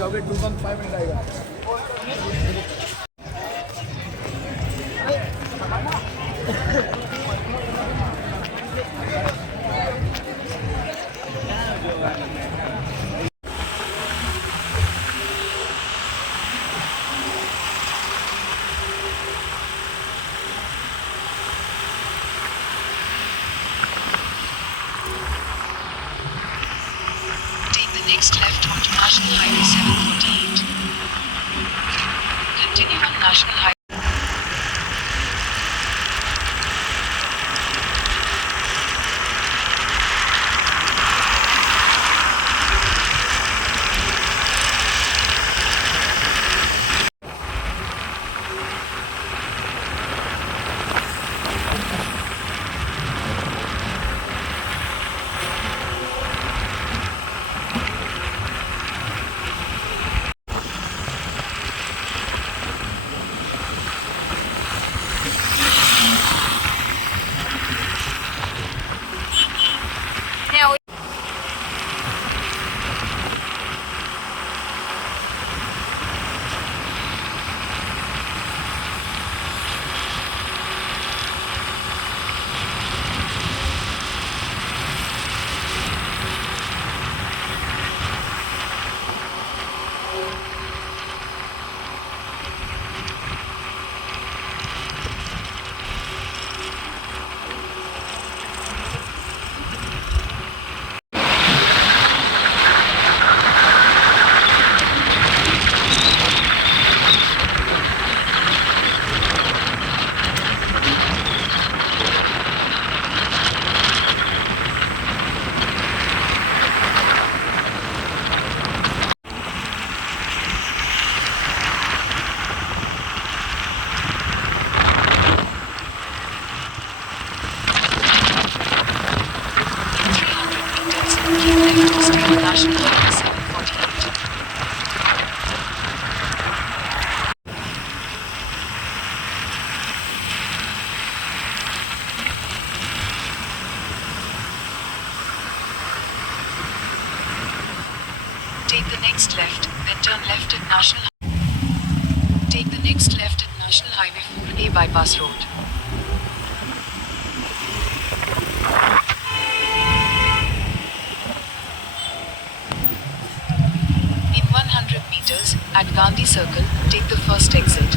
जाओगे 2.5 मिनट आएगा। Next left onto National Highway 748. Continue on National Highway. National Highway 748. Take the next left, then turn left at National. Take the next left at National Highway 4A bypass road. In 100 meters, at Gandhi Circle, take the first exit.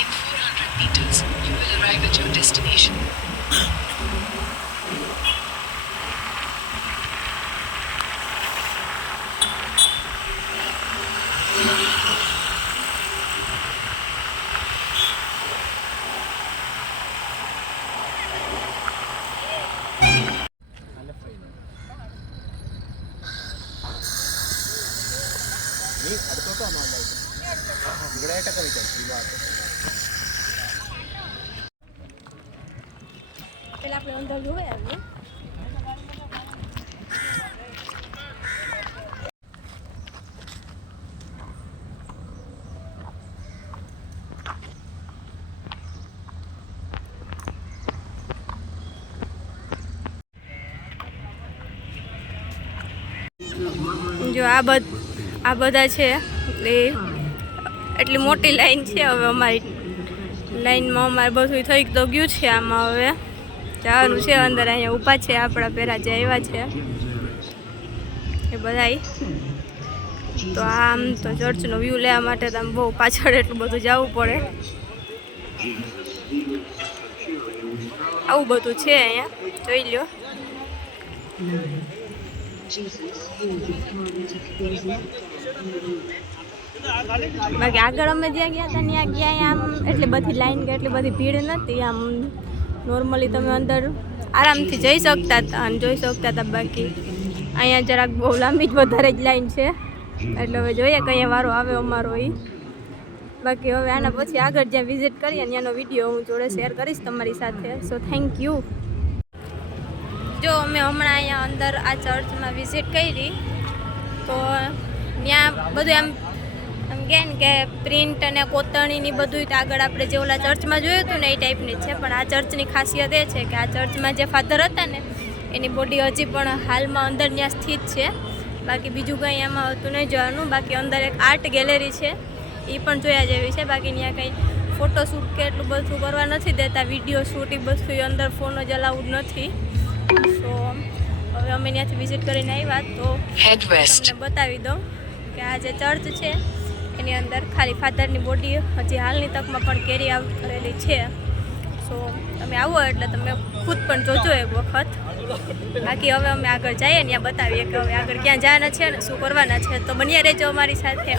In 400 meters, you will arrive at your destination. પેલા આપણે અંદર જોઈ આવીએ. જો આ બધા છે એ એટલી મોટી લાઈન છે. હવે અમારી લાઈનમાં અમારે બધું થઈ તો ગયું છે. આમાં હવે જવાનું છે અંદર. અહીંયા ઊભા છે આપણા પહેલા જે આવ્યા છે એ બધા. તો આમ તો ચર્ચનો વ્યૂ લેવા માટે તો આમ બહુ પાછળ એટલું બધું જવું પડે. આવું બધું છે અહીંયા, જોઈ લ્યો. બાકી આગળ અમે જ્યાં ગયા હતા ત્યાં ગયા આમ એટલી બધી લાઈન કે એટલી બધી ભીડ નથી. આમ નોર્મલી તમે અંદર આરામથી જઈ શકતા હતા અને જોઈ શકતા હતા. બાકી અહીંયા જરાક બહુ લાંબી જ વધારે જ લાઈન છે. એટલે હવે જોઈએ કયા વારો આવે અમારો એ. બાકી હવે આના પછી આગળ જ્યાં વિઝિટ કરીએ ત્યાંનો વિડીયો હું જોડે શેર કરીશ તમારી સાથે. So thank you. જો અમે હમણાં અહીંયા અંદર આ ચર્ચમાં વિઝિટ કરી તો ત્યાં બધું આમ કહે ને કે પ્રિન્ટ અને કોતરણીની બધું તો આગળ આપણે જે ઓલા ચર્ચમાં જોયું હતું ને એ ટાઈપની જ છે. પણ આ ચર્ચની ખાસિયત એ છે કે આ ચર્ચમાં જે ફાધર હતા ને એની બોડી હજી પણ હાલમાં અંદર ત્યાં સ્થિત છે. બાકી બીજું કંઈ એમાં હતું નહીં જોવાનું. બાકી અંદર એક આર્ટ ગેલેરી છે એ પણ જોયા જેવી છે. બાકી ત્યાં કંઈ ફોટોશૂટ કે એટલું બધું કરવા નથી દેતા. વિડીયો શૂટ એ બધું અંદર ફોનો જ અલાઉડ નથી. સો હવે અમે ત્યાંથી વિઝિટ કરીને આવ્યા તો તમને બતાવી દઉં કે આ જે ચર્ચ છે એની અંદર ખાલી ફાધરની બોડી હજી હાલની તકમાં પણ કેરી આઉટ કરેલી છે. સો તમે આવો એટલે તમે ખુદ પણ જોજો એક વખત. બાકી હવે અમે આગળ જઈએ ત્યાં બતાવીએ કે હવે આગળ ક્યાં જવાના છે ને શું કરવાના છે. તો બન્યા રહેજો અમારી સાથે.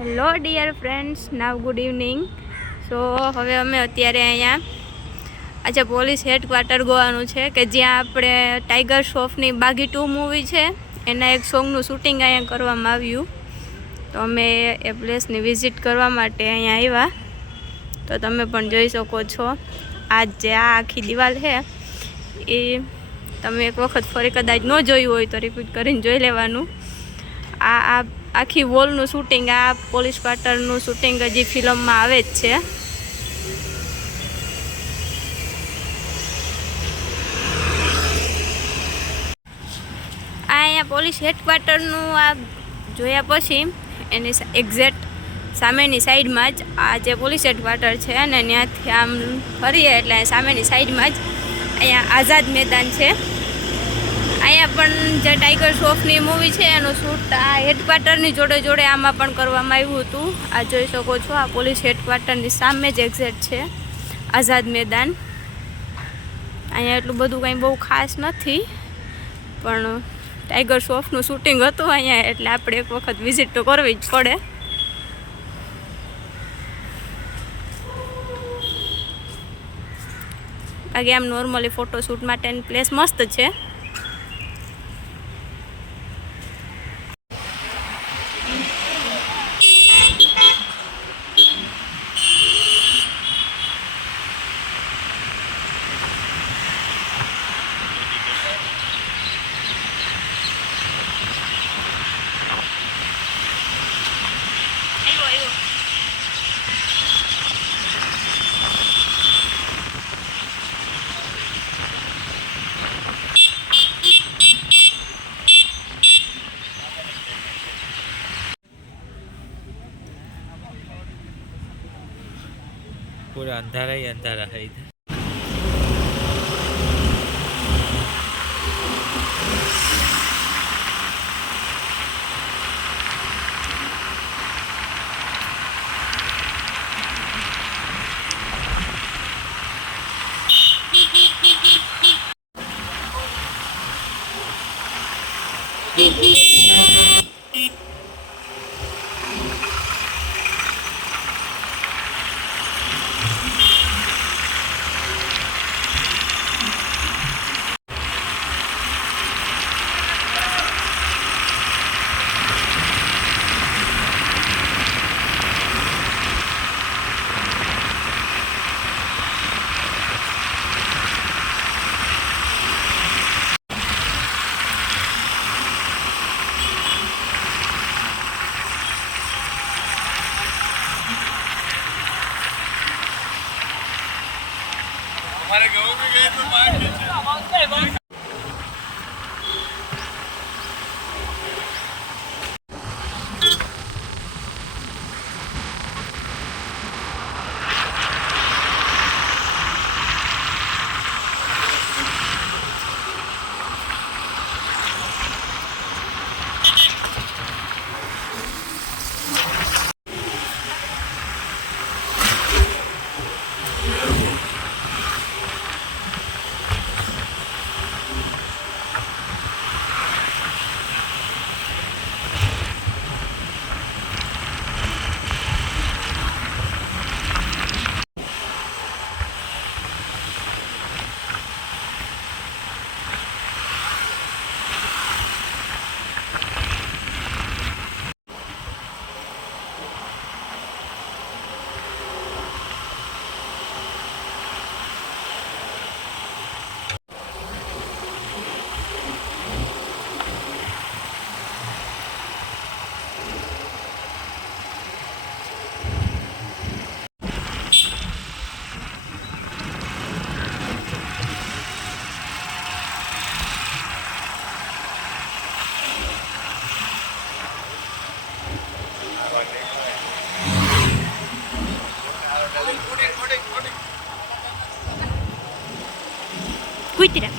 હેલો ડિયર ફ્રેન્ડ્સ, નાવ ગુડ ઇવનિંગ. સો હવે અમે અત્યારે અહીંયા આજે પોલીસ હેડક્વાર્ટર ગોવાનું છે કે જ્યાં આપણે ટાઈગર શ્રોફની બાગી 2 મૂવી છે એના એક સોંગનું શૂટિંગ અહીંયા કરવામાં આવ્યું. તો અમે એ પ્લેસની વિઝિટ કરવા માટે અહીંયા આવ્યા. તો તમે પણ જોઈ શકો છો આ જે આ આખી દિવાલ છે એ તમે એક વખત ફરી કદાચ ન જોયું હોય તો રિપીટ કરીને જોઈ લેવાનું. આ આખી વોલનું શૂટિંગ, આ પોલીસ ક્વાર્ટરનું શૂટિંગ હજી ફિલ્મમાં આવે જ છે. આ અહીંયા પોલીસ હેડક્વાર્ટરનું આ જોયા પછી એની એક્ઝેક્ટ સામેની સાઈડમાં જ આ જે પોલીસ હેડક્વાર્ટર છે અને ત્યાંથી આમ ફરીએ એટલે સામેની સાઈડમાં જ અહીંયા આઝાદ મેદાન છે. અહીંયા પણ જે ટાઈગર શ્રોફની મૂવી છે એનું શૂટ આ હેડક્વાર્ટરની જોડે જોડે આમાં પણ કરવામાં આવ્યું હતું. આ જોઈ શકો છો, આ પોલીસ હેડક્વાર્ટરની સામે જ એક્ઝેક્ટ છે આઝાદ મેદાન. અહીંયા એટલું બધું કંઈ બહુ ખાસ નથી પણ ટાઈગર શ્રોફનું શૂટિંગ હતું અહીંયા એટલે આપણે એક વખત વિઝિટ તો કરવી જ પડે. બાકી આમ નોર્મલી ફોટોશૂટ માટેની પ્લેસ મસ્ત છે. पूरा अंधारा ही अंधारा है इधर. हमारे गाँव में गए तो मार કૂતરા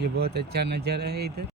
ये बहुत अच्छा नज़ारा है इधर।